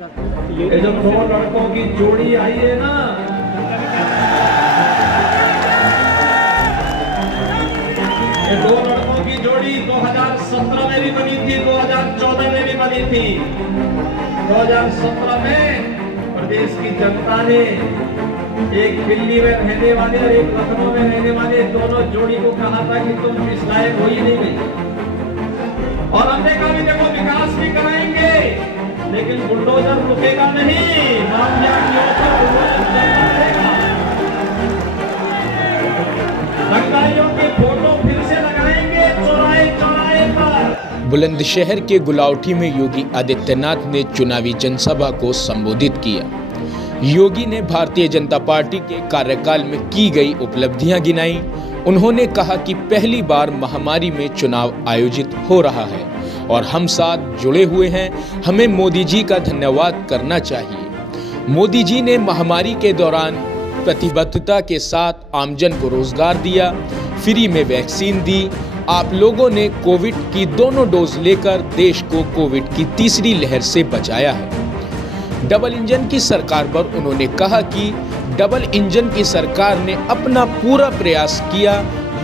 ये जो दो लड़कों की जोड़ी आई है ना, ये दो लड़कों की जोड़ी 2017 में भी बनी थी, 2014 में भी बनी थी। 2017 में प्रदेश की जनता ने एक दिल्ली में रहने वाले और एक लखनऊ में रहने वाले दोनों जोड़ी को कहा था कि तुम इस लायक हो ही नहीं गई। और हमने कहा भी देखो विकास भी कराएंगे, लेकिन बुलडोजर रुकेगा नहीं, माफिया की दंगाइयों के फोटो फिर से लगाएंगे चौराहे चौराहे पर। बुलंदशहर के गुलावटी में योगी आदित्यनाथ ने चुनावी जनसभा को संबोधित किया। योगी ने भारतीय जनता पार्टी के कार्यकाल में की गई उपलब्धियां गिनाई। उन्होंने कहा कि पहली बार महामारी में चुनाव आयोजित हो रहा है और हम साथ जुड़े हुए हैं, हमें मोदी जी का धन्यवाद करना चाहिए। मोदी जी ने महामारी के दौरान प्रतिबद्धता के साथ आमजन को रोजगार दिया, फ्री में वैक्सीन दी। आप लोगों ने कोविड की दोनों डोज लेकर देश को कोविड की तीसरी लहर से बचाया है। डबल इंजन की सरकार पर उन्होंने कहा कि डबल इंजन की सरकार ने अपना पूरा प्रयास किया,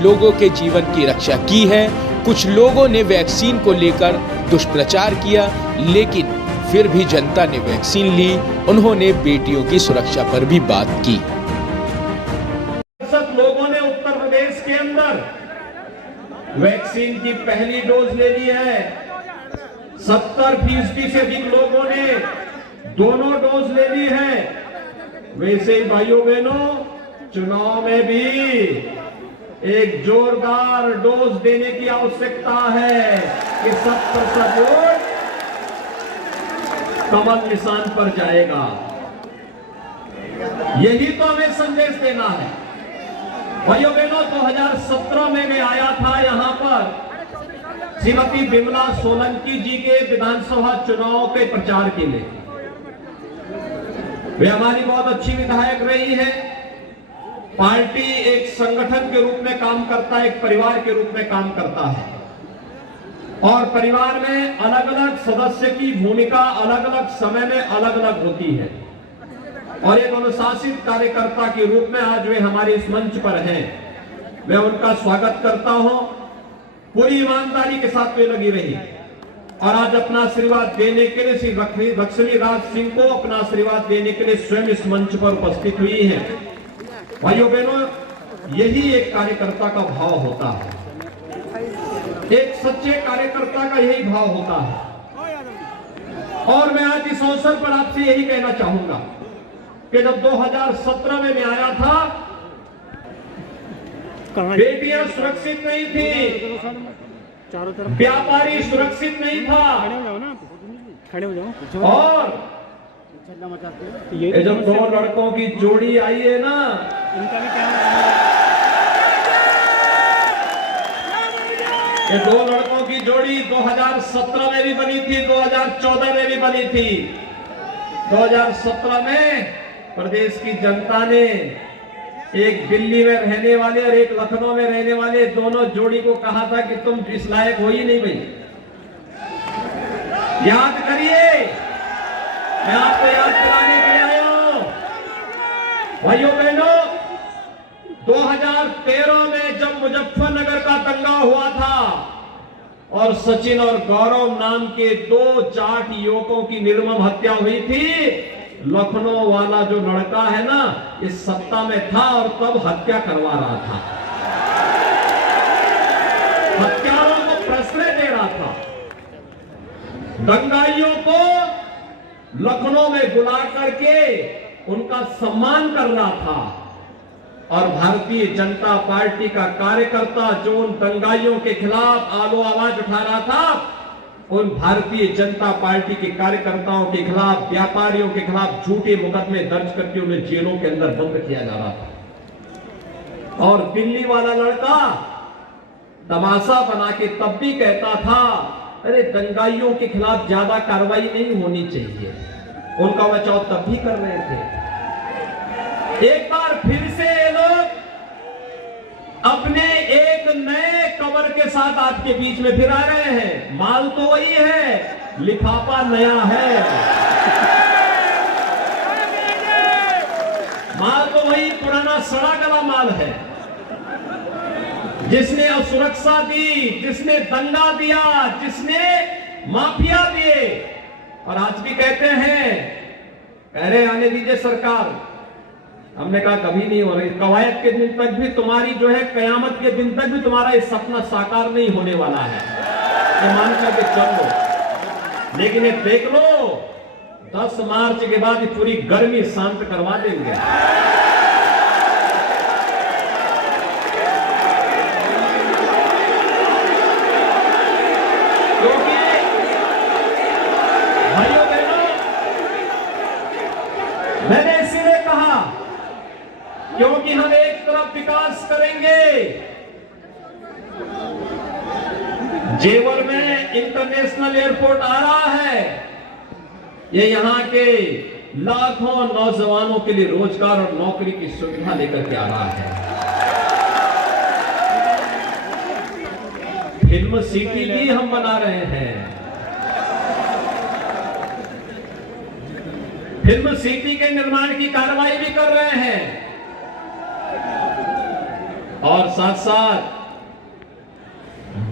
लोगों के जीवन की रक्षा की है। कुछ लोगों ने वैक्सीन को लेकर दुष्प्रचार किया, लेकिन फिर भी जनता ने वैक्सीन ली। उन्होंने बेटियों की सुरक्षा पर भी बात की। सब लोगों ने उत्तर प्रदेश के अंदर वैक्सीन की पहली डोज ले ली है। 70% से अधिक लोगों ने दोनों डोज ले ली है। वैसे ही भाइयों बहनों, चुनाव में भी एक जोरदार डोज देने की आवश्यकता है कि 70% वोट कमल निशान पर जाएगा। यही तो हमें संदेश देना है। भाइयों बहनों, 2017 में मैं आया था यहां पर श्रीमती बिमला सोलंकी जी के विधानसभा चुनाव के प्रचार के लिए। वे हमारी बहुत अच्छी विधायक रही है। पार्टी एक संगठन के रूप में काम करता है, एक परिवार के रूप में काम करता है और परिवार में अलग अलग सदस्य की भूमिका अलग अलग समय में अलग अलग होती है और एक अनुशासित कार्यकर्ता के रूप में आज वे हमारे इस मंच पर हैं। मैं उनका स्वागत करता हूं। पूरी ईमानदारी के साथ वे लगी रही और आज अपना आशीर्वाद देने के लिए श्री बक्सली राज सिंह को अपना आशीर्वाद देने के लिए स्वयं इस मंच पर उपस्थित हुई हैं। भाइयों बहनों, यही एक कार्यकर्ता का भाव होता है, एक सच्चे कार्यकर्ता का यही भाव होता है। और मैं आज इस अवसर पर आपसे यही कहना चाहूंगा कि जब 2017 में मैं आया था, बेटियां सुरक्षित नहीं थी, व्यापारी सुरक्षित नहीं था और ये जो दो लड़कों की जोड़ी आई है ना, इनका भी क्या, ये दो लड़कों की जोड़ी 2017 में भी बनी थी, 2014 में भी बनी थी। 2017 में प्रदेश की जनता ने एक दिल्ली में रहने वाले और एक लखनऊ में रहने वाले दोनों जोड़ी को कहा था कि तुम इस लायक हो ही नहीं भाई। याद करिए, मैं आपको याद दिलाने के लिए आया हूं। भाइयों बहनों, 2013 में जब मुजफ्फरनगर का दंगा हुआ था और सचिन और गौरव नाम के दो जाट युवकों की निर्मम हत्या हुई थी, लखनऊ वाला जो लड़का है ना, इस सत्ता में था और तब हत्या करवा रहा था, हत्यारों को प्रश्रय दे रहा था, दंगाइयों को लखनऊ में बुला करके उनका सम्मान कर रहा था। और भारतीय जनता पार्टी का कार्यकर्ता जो उन दंगाइयों के खिलाफ आलो आवाज उठा रहा था, उन भारतीय जनता पार्टी के कार्यकर्ताओं के खिलाफ, व्यापारियों के खिलाफ झूठे मुकदमे दर्ज करके उन्हें जेलों के अंदर बंद किया जा रहा था। और दिल्ली वाला लड़का तमाशा बना के तब भी कहता था, अरे दंगाइयों के खिलाफ ज्यादा कार्रवाई नहीं होनी चाहिए, उनका बचाव तब भी कर रहे थे। एक बार फिर से ये लोग अपने एक नए कवर के साथ आपके बीच में फिर आ रहे हैं। माल तो वही है, लिफाफा नया है। माल तो वही पुराना सड़ा गला माल है, जिसने असुरक्षा दी, जिसने दंगा दिया, जिसने माफिया दिए। और आज भी कहते हैं, कह रहे आने दीजिए सरकार। हमने कहा कभी नहीं हो रही, कवायद के दिन तक भी तुम्हारी जो है, कयामत के दिन तक भी तुम्हारा ये सपना साकार नहीं होने वाला है, ये मान करके चल लो। लेकिन ये देख लो, 10 मार्च के बाद ये पूरी गर्मी शांत करवा देंगे। क्योंकि भाइयों बहनों, मैंने इसीलिए कहा, क्योंकि हम एक तरफ विकास करेंगे, जेवर में इंटरनेशनल एयरपोर्ट आ रहा है, ये यहां के लाखों नौजवानों के लिए रोजगार और नौकरी की सुविधा लेकर के आ रहा है। फिल्म सिटी भी हम बना रहे हैं, फिल्म सिटी के निर्माण की कार्रवाई भी कर रहे हैं। और साथ साथ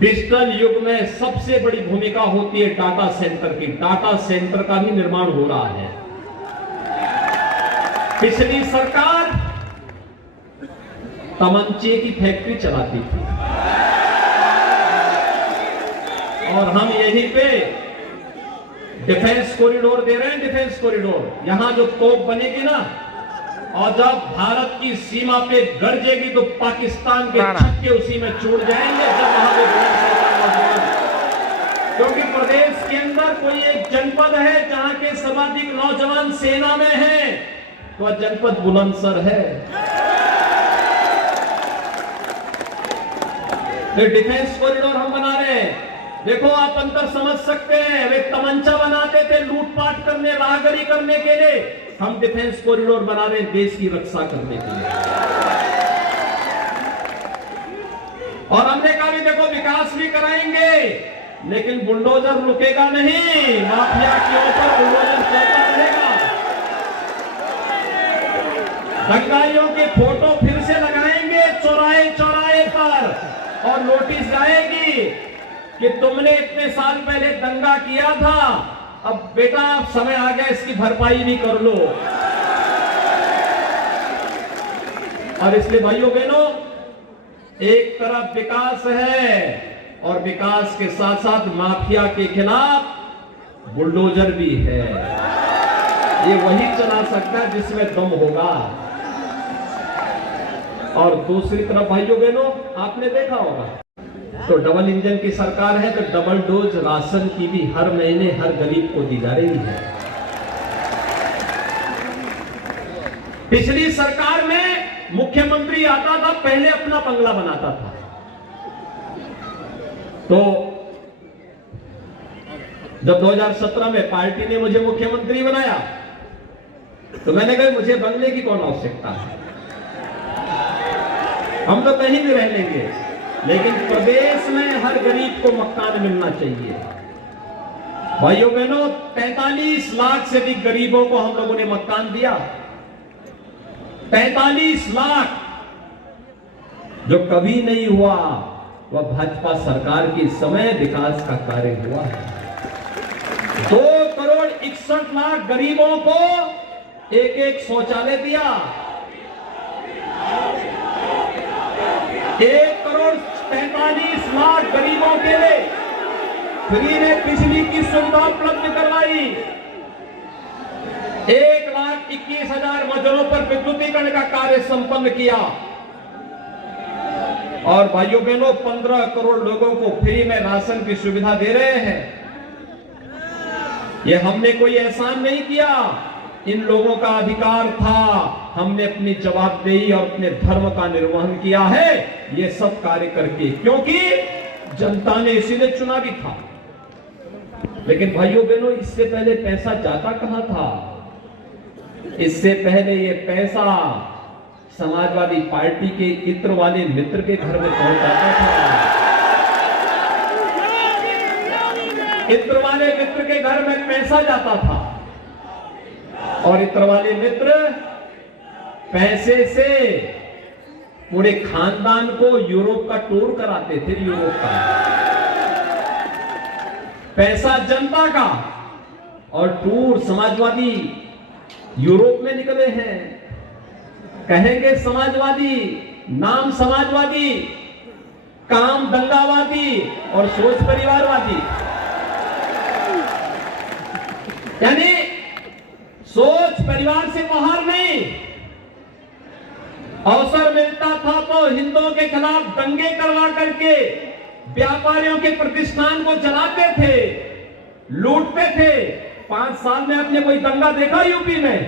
डिजिटल युग में सबसे बड़ी भूमिका होती है डाटा सेंटर की। डाटा सेंटर का भी निर्माण हो रहा है। पिछली सरकार तमंचे की फैक्ट्री चलाती थी और हम यहीं पे डिफेंस कॉरिडोर दे रहे हैं। डिफेंस कॉरिडोर, यहां जो तोप बनेगी ना, और जब भारत की सीमा पे गरजेगी तो पाकिस्तान के छक्के उसी में छूट जाएंगे। जब वहां पे, क्योंकि प्रदेश के अंदर कोई एक जनपद है जहां के सर्वाधिक नौजवान सेना में हैं, तो जनपद बुलंदशहर है। तो डिफेंस कॉरिडोर हम बना रहे हैं। देखो, आप अंतर समझ सकते हैं, वे तमंचा बनाते थे लूटपाट करने, राहगरी करने के लिए। हम डिफेंस कॉरिडोर बना रहे हैं देश की रक्षा करने के लिए। और हमने कहा भी देखो, विकास भी कराएंगे, लेकिन बुलडोजर रुकेगा नहीं। माफिया के ऊपर बुलडोजर चलता रहेगा। दंगाइयों के फोटो फिर से लगाएंगे चौराहे चौराहे पर, और नोटिस जाएगी कि तुमने इतने साल पहले दंगा किया था, अब बेटा समय आ गया, इसकी भरपाई भी कर लो। और इसलिए भाइयों बहनों, एक तरफ विकास है और विकास के साथ साथ माफिया के खिलाफ बुलडोजर भी है। ये वही चला सकता है जिसमें दम होगा। और दूसरी तरफ भाइयों बहनों, आपने देखा होगा, तो डबल इंजन की सरकार है, तो डबल डोज राशन की भी हर महीने हर गरीब को दी जा रही है। पिछली सरकार में मुख्यमंत्री आता था, पहले अपना बंगला बनाता था। तो जब 2017 में पार्टी ने मुझे मुख्यमंत्री बनाया, तो मैंने कहा मुझे बंगले की कौन आवश्यकता है, हम तो कहीं भी रह लेंगे, लेकिन प्रदेश में हर गरीब को मकान मिलना चाहिए। भाइयों बहनों, 43 लाख से अधिक गरीबों को हम लोगों ने मकान दिया। 43 लाख, जो कभी नहीं हुआ, वह भाजपा सरकार के समय विकास का कार्य हुआ है। 2 करोड़ 61 लाख गरीबों को एक एक शौचालय दिया। 1 करोड़ 45 लाख गरीबों के लिए फ्री में बिजली की सुविधा उपलब्ध करवाई। 1,21,000 मजदूरों पर विद्युतीकरण का कार्य संपन्न किया। और भाइयों बहनों, 15 करोड़ लोगों को फ्री में राशन की सुविधा दे रहे हैं। यह हमने कोई एहसान नहीं किया, इन लोगों का अधिकार था। हमने अपनी जवाबदेही और अपने धर्म का निर्वहन किया है, ये सब कार्य करके, क्योंकि जनता ने इसीलिए चुना भी था। लेकिन भाइयों बहनों, इससे पहले पैसा जाता कहां था? इससे पहले ये पैसा समाजवादी पार्टी के इत्र वाले मित्र के घर में पहुंच जाता था। इत्र वाले मित्र के घर में पैसा जाता था और इत्र वाले मित्र पैसे से पूरे खानदान को यूरोप का टूर कराते थे। यूरोप का पैसा जनता का और टूर समाजवादी यूरोप में निकले हैं। कहेंगे समाजवादी, नाम समाजवादी, काम दंगावादी और सोच परिवारवादी। यानी सोच परिवार से बाहर नहीं। अवसर मिलता था तो हिंदुओं के खिलाफ दंगे करवा करके व्यापारियों के प्रतिष्ठान को जलाते थे, लूटते थे। 5 साल में आपने कोई दंगा देखा यूपी में?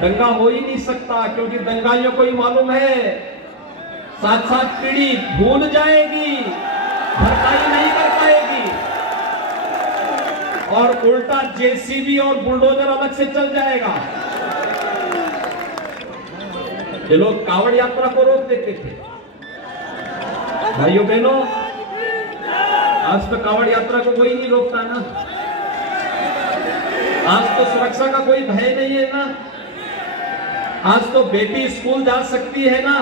दंगा हो ही नहीं सकता, क्योंकि दंगाइयों को ही मालूम है 7-7 पीढ़ी भूल जाएगी, भरपाई नहीं कर पाएगी और उल्टा जेसीबी और बुलडोजर अलग से चल जाएगा। ये लोग कावड़ यात्रा को रोक देते थे। भाइयों बहनों, आज तो कावड़ यात्रा को कोई नहीं रोकता ना। आज तो सुरक्षा का कोई भय नहीं है ना। आज तो बेटी स्कूल जा सकती है ना।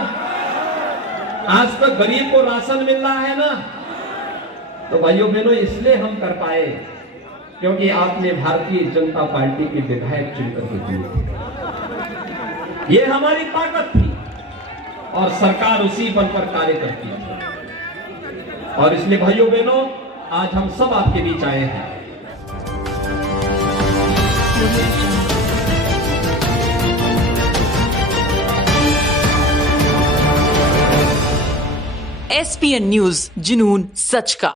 आज तो गरीब को राशन मिल रहा है ना। तो भाइयों बहनों, इसलिए हम कर पाए क्योंकि आपने भारतीय जनता पार्टी के विधायक चुनकर के दिए। ये हमारी ताकत थी और सरकार उसी बल पर कार्य करती है। और इसलिए भाइयों बहनों, आज हम सब आपके बीच आए हैं। SPN न्यूज, जुनून सच का।